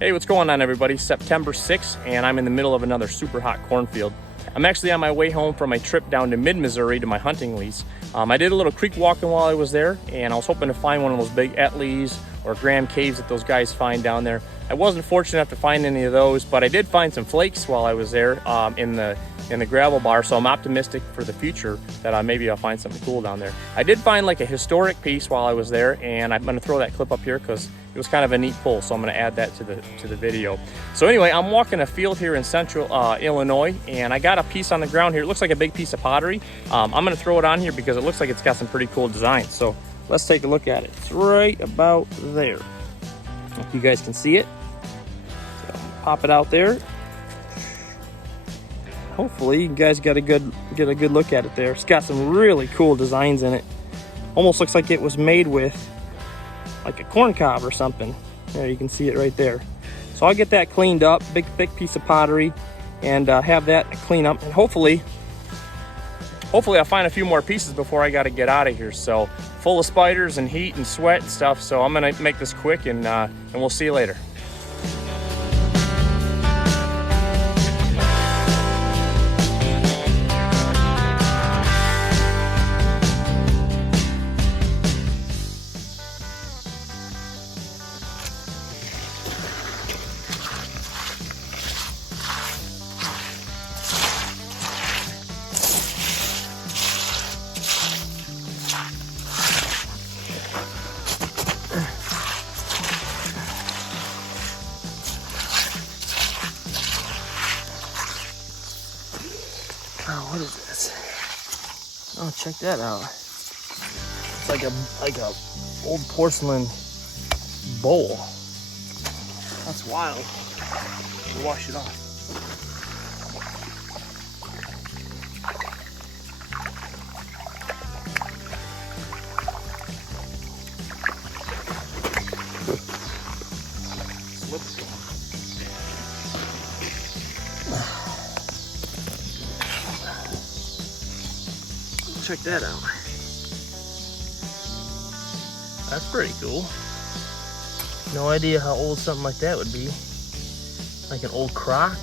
Hey, what's going on everybody? September 6th, and I'm in the middle of another super hot cornfield. I'm actually on my way home from a trip down to mid-Missouri to my hunting lease. I did a little creek walking while I was there, and I was hoping to find one of those big Etleys or Graham caves that those guys find down there. I wasn't fortunate enough to find any of those, but I did find some flakes while I was there in the gravel bar, so I'm optimistic for the future that maybe I'll find something cool down there. I did find like a historic piece while I was there, and I'm gonna throw that clip up here because it was kind of a neat pull, so I'm gonna add that to the video. So anyway, I'm walking a field here in central Illinois, and I got a piece on the ground here. It looks like a big piece of pottery. I'm gonna throw it on here because it looks like it's got some pretty cool designs. So let's take a look at it. It's right about there. If you guys can see it. So pop it out there. Hopefully you guys get a good look at it there. It's got some really cool designs in it. Almost looks like it was made with like a corn cob or something. There, you can see it right there. So I'll get that cleaned up, big thick piece of pottery, and have that clean up, and hopefully I'll find a few more pieces before I got to get out of here. So full of spiders and heat and sweat and stuff, so I'm gonna make this quick, and we'll see you later. Oh, what is this? Oh, check that out. It's like a old porcelain bowl. That's wild. We'll wash it off. Check that out. That's pretty cool. No idea how old something like that would be. Like an old crock.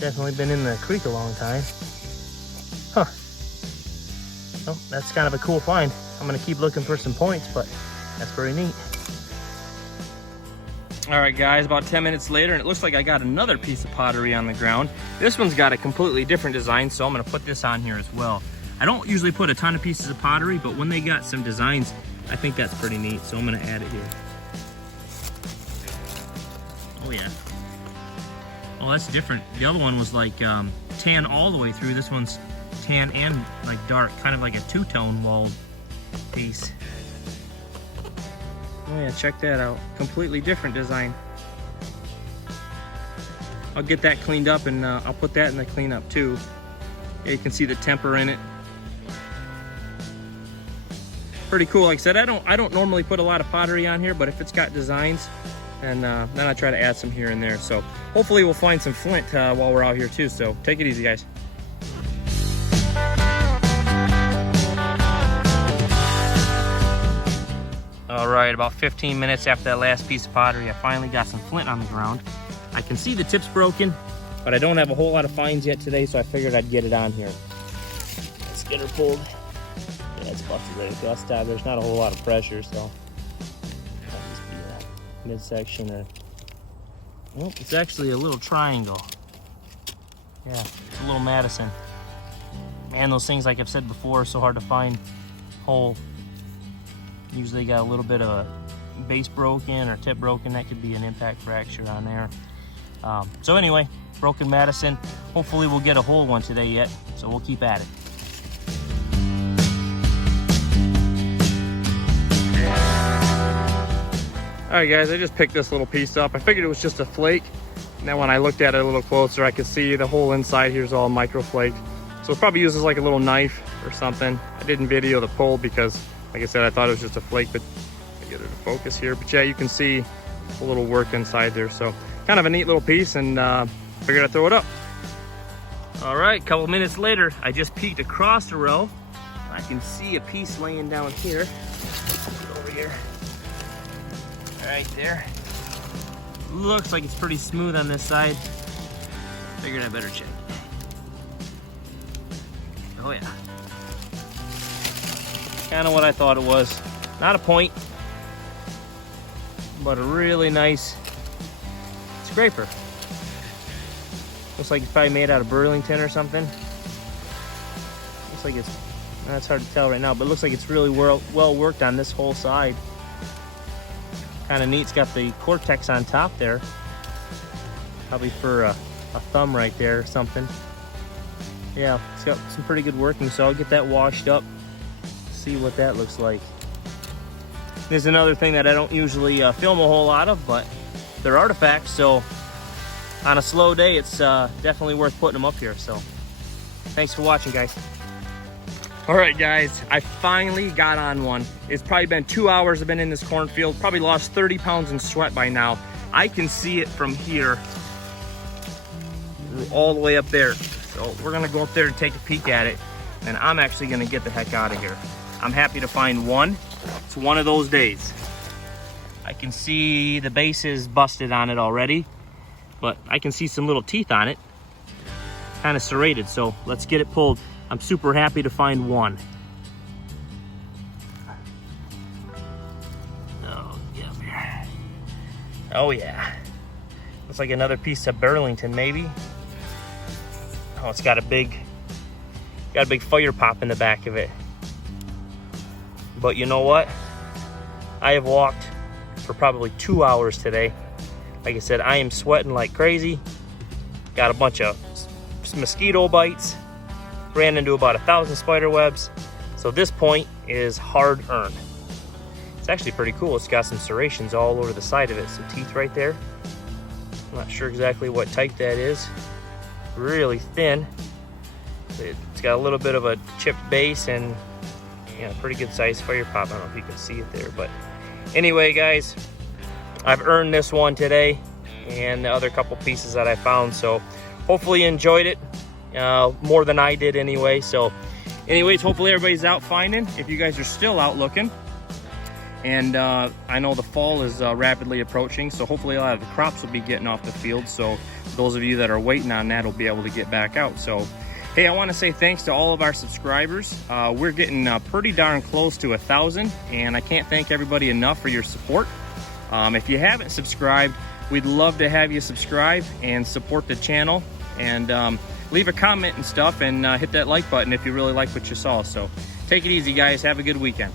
Definitely been in the creek a long time. Huh. Well, that's kind of a cool find. I'm gonna keep looking for some points, but that's pretty neat. All right guys, about 10 minutes later, and it looks like I got another piece of pottery on the ground. This one's got a completely different design, so I'm gonna put this on here as well. I don't usually put a ton of pieces of pottery, but when they got some designs, I think that's pretty neat, so I'm gonna add it here. Oh yeah. Oh, that's different. The other one was like tan all the way through. This one's tan and like dark, kind of like a two-tone walled piece. Oh yeah, check that out. Completely different design. I'll get that cleaned up, and I'll put that in the cleanup too. Yeah, you can see the temper in it. Pretty cool. Like I said, I don't normally put a lot of pottery on here, but if it's got designs, and then I try to add some here and there. So hopefully we'll find some flint while we're out here too. So take it easy, guys. All right, about 15 minutes after that last piece of pottery, I finally got some flint on the ground. I can see the tip's broken, but I don't have a whole lot of finds yet today, so I figured I'd get it on here. Let's get her pulled. Yeah, it's busted right across the top. There's not a whole lot of pressure, so that'll just be that midsection. Or well, it's actually a little triangle. Yeah, it's a little Madison. Man, those things, like I've said before, are so hard to find whole. Usually got a little bit of a base broken or tip broken. That could be an impact fracture on there. So anyway, broken Madison. Hopefully we'll get a whole one today yet, so we'll keep at it. All right guys, I just picked this little piece up. I figured it was just a flake, and then when I looked at it a little closer, I could see the whole inside here is all microflaked. So it probably uses like a little knife or something. I didn't video the pull because, like I said, I thought it was just a flake, but I get it to focus here. But yeah, you can see a little work inside there. So kind of a neat little piece, and figured I'd throw it up. All right, a couple minutes later, I just peeked across the row. I can see a piece laying down here. Over here. Right there. Looks like it's pretty smooth on this side. Figured I better check. Oh yeah. Kind of what I thought it was. Not a point, but a really nice scraper. Looks like it's probably made out of Burlington or something. Looks like that's hard to tell right now, but it looks like it's really well worked on this whole side. Kind of neat. It's got the Cortex on top there. Probably for a thumb right there or something. Yeah, it's got some pretty good working, so I'll get that washed up, see what that looks like. There's another thing that I don't usually film a whole lot of, but they're artifacts, so on a slow day, it's definitely worth putting them up here. So thanks for watching, guys. All right, guys, I finally got on one. It's probably been 2 hours I've been in this cornfield, probably lost 30 pounds in sweat by now. I can see it from here all the way up there. So we're gonna go up there and take a peek at it, and I'm actually gonna get the heck out of here. I'm happy to find one. It's one of those days. I can see the base is busted on it already, but I can see some little teeth on it, kind of serrated, so let's get it pulled. I'm super happy to find one. Oh, yeah. Oh yeah. Looks like another piece of Burlington, maybe. Oh, it's got a big fire pop in the back of it. But you know what? I have walked for probably 2 hours today. Like I said, I am sweating like crazy. Got a bunch of mosquito bites. Ran into about 1,000 spider webs. So this point is hard earned. It's actually pretty cool. It's got some serrations all over the side of it. Some teeth right there. I'm not sure exactly what type that is. Really thin. It's got a little bit of a chipped base and pretty good sized fire pop. I don't know if you can see it there, but anyway, guys, I've earned this one today and the other couple pieces that I found. So hopefully you enjoyed it more than I did anyway. So anyways, hopefully everybody's out finding, if you guys are still out looking. And I know the fall is rapidly approaching, so hopefully a lot of the crops will be getting off the field. So those of you that are waiting on that will be able to get back out. So hey, I want to say thanks to all of our subscribers. We're getting pretty darn close to 1,000, and I can't thank everybody enough for your support. If you haven't subscribed, we'd love to have you subscribe and support the channel, and leave a comment and stuff, and hit that like button if you really like what you saw. So take it easy, guys. Have a good weekend.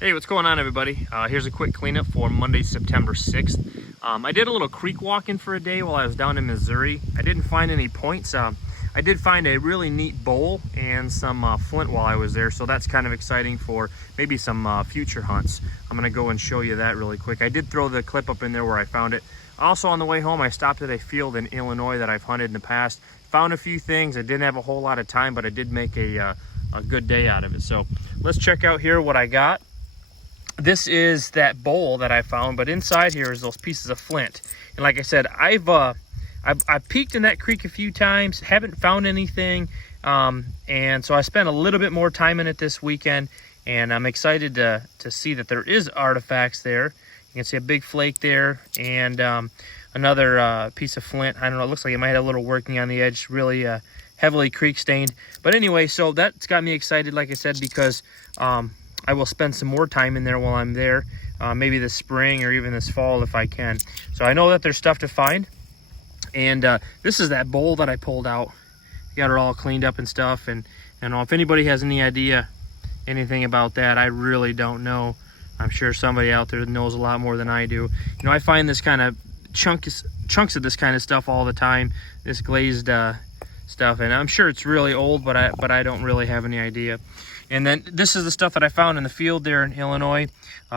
Hey, what's going on, everybody? Here's a quick cleanup for Monday, September 6th. I did a little creek walking for a day while I was down in Missouri. I didn't find any points. I did find a really neat bowl and some flint while I was there, so that's kind of exciting for maybe some future hunts. I'm gonna go and show you that really quick. I did throw the clip up in there where I found it. Also, on the way home, I stopped at a field in Illinois that I've hunted in the past. Found a few things. I didn't have a whole lot of time, but I did make a good day out of it. So let's check out here what I got. This is that bowl that I found, but inside here is those pieces of flint. And like I said, I've peeked in that creek a few times, haven't found anything, and so I spent a little bit more time in it this weekend, and I'm excited to see that there is artifacts there. You can see a big flake there, and another piece of flint. I don't know, it looks like it might have a little working on the edge, really heavily creek stained. But anyway, so that's got me excited, like I said, because I will spend some more time in there while I'm there, maybe this spring or even this fall if I can. So I know that there's stuff to find. And this is that bowl that I pulled out. Got it all cleaned up and stuff. And if anybody has any idea anything about that, I really don't know. I'm sure somebody out there knows a lot more than I do. You know, I find this kind of chunks of this kind of stuff all the time, this glazed stuff, and I'm sure it's really old, but I don't really have any idea. And then this is the stuff that I found in the field there in Illinois.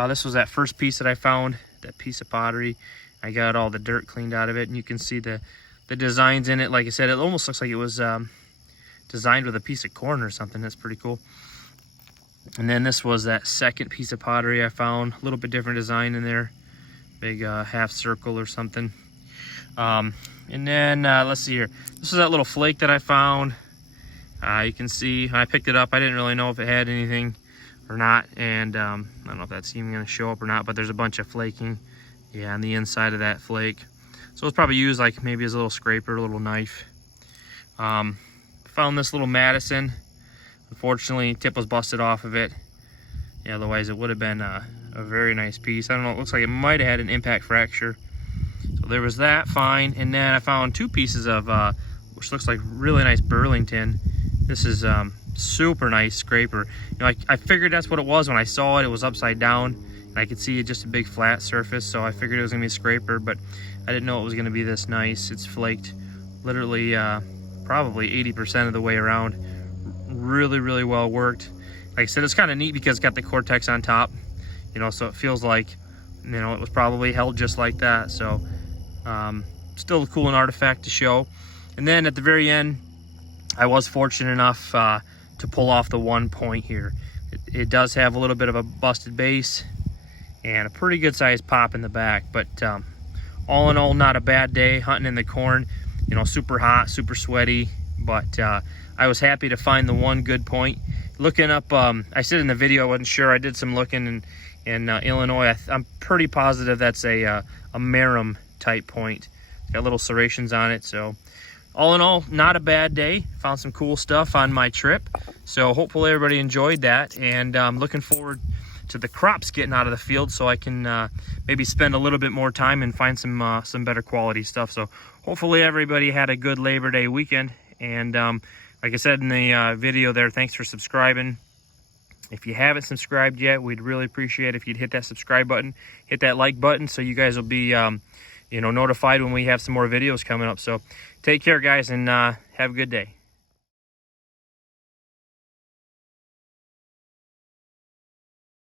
This was that first piece that I found, that piece of pottery. I got all the dirt cleaned out of it, and you can see the designs in it. Like I said, it almost looks like it was designed with a piece of corn or something. That's pretty cool. And then this was that second piece of pottery I found. A little bit different design in there. big half circle or something. And then let's see here. This is that little flake that I found. You can see I picked it up. I didn't really know if it had anything or not, and I don't know if that's even going to show up or not, but there's a bunch of flaking, yeah, on the inside of that flake. So it's probably used like maybe as a little scraper, a little knife. Found this little Madison. Unfortunately, tip was busted off of it. Yeah, otherwise it would have been a very nice piece. I don't know, it looks like it might have had an impact fracture. So there was that, fine. And then I found 2 pieces of, which looks like really nice Burlington. This is super nice scraper. You know, I figured that's what it was when I saw it. It was upside down, and I could see it just a big flat surface, so I figured it was gonna be a scraper, but I didn't know it was gonna be this nice. It's flaked literally probably 80% of the way around. Really, really well worked. Like I said, it's kind of neat because it's got the Cortex on top, you know, so it feels like, you know, it was probably held just like that. So still a cool an artifact to show. And then at the very end, I was fortunate enough to pull off the 1 point here. It does have a little bit of a busted base and a pretty good sized pop in the back, but all in all, not a bad day hunting in the corn. You know, super hot, super sweaty, but I was happy to find the 1 good point. Looking up, I said in the video, I wasn't sure. I did some looking in Illinois. I'm pretty positive that's a Merrim type point. It's got little serrations on it. So all in all, not a bad day. Found some cool stuff on my trip. So hopefully everybody enjoyed that, and I'm looking forward to the crops getting out of the field so I can maybe spend a little bit more time and find some better quality stuff. So hopefully everybody had a good Labor Day weekend. And like I said in the video there, thanks for subscribing. If you haven't subscribed yet, we'd really appreciate it if you'd hit that subscribe button, hit that like button, so you guys will be you know, notified when we have some more videos coming up. So take care, guys, and have a good day.